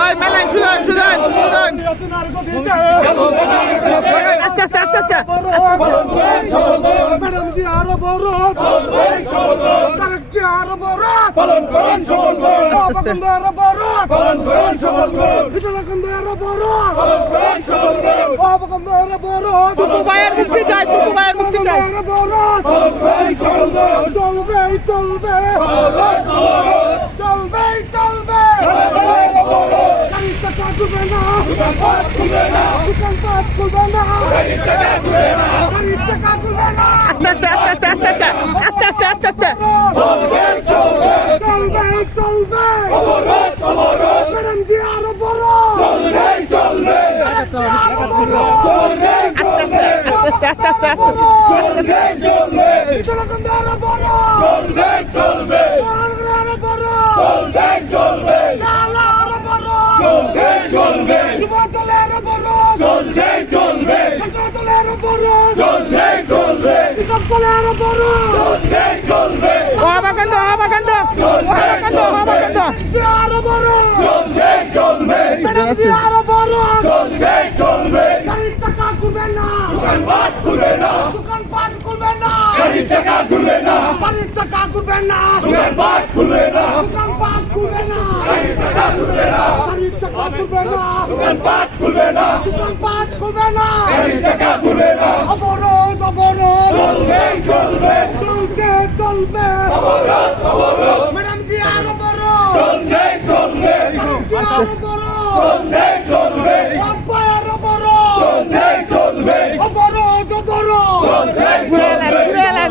ওই মেলান সুজন সুজন সুজন আস্তে আস্তে আস্তে আস্তে ম্যাডাম জি আরো বড় তারেক জি আরো বড় আস্তে আরো বড় বিটলাকান্দ আরো বড় বাবাকান্দ আরো বড় টুকু ভাইয়ের মুক্তি চাই টুকু ভাইয়ের মুক্তি চাই আরো বড় চলবে চলবে চলবে চলবে গাড়ি চাকা ঘুরবে না দোকানপাট খুলবে না গাড়ি চাকা ঘুরবে না আস্তে আস্তে আস্তে আস্তে আস্তে আস্তে আস্তে আস্তে আস্তে চলবে চলবে ম্যাডাম জি আরো বড় আরো বড় আস্তে আস্তে আস্তে আস্তে বিটলাকান্দ আরো বড় আরো বড় লালা আরো বড় যুবদলে আরো বড় ছাত্রদলে আরো বড় কৃষক দলে আরো বড় অবাকান্দ অবাকান্দ অবাকান্দ অবাকান্দ আরো বড় ম্যাডাম জি আরো বড় গাড়ির চাকা ঘুরবে না দোকানপাট খুলবে না গাড়ির চাকা ঘুরবে না গাড়ির চাকা ঘুরবে না দোকানপাট খুলবে না গাড়ির চাকা ঘুরবে না গাড়ির চাকা ঘুরবে না দোকানপাট খুলবে না গাড়ির চাকা ঘুরবে না অবরোধ চলবে ম্যাডাম জি আরো বড় আরো বড় আব্বা আরো বড় অবরোধ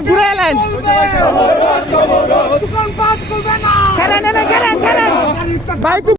ঘুরে এলেন দোকানপাট খুলবে না খেলেন খেলেন খেলেন ভাই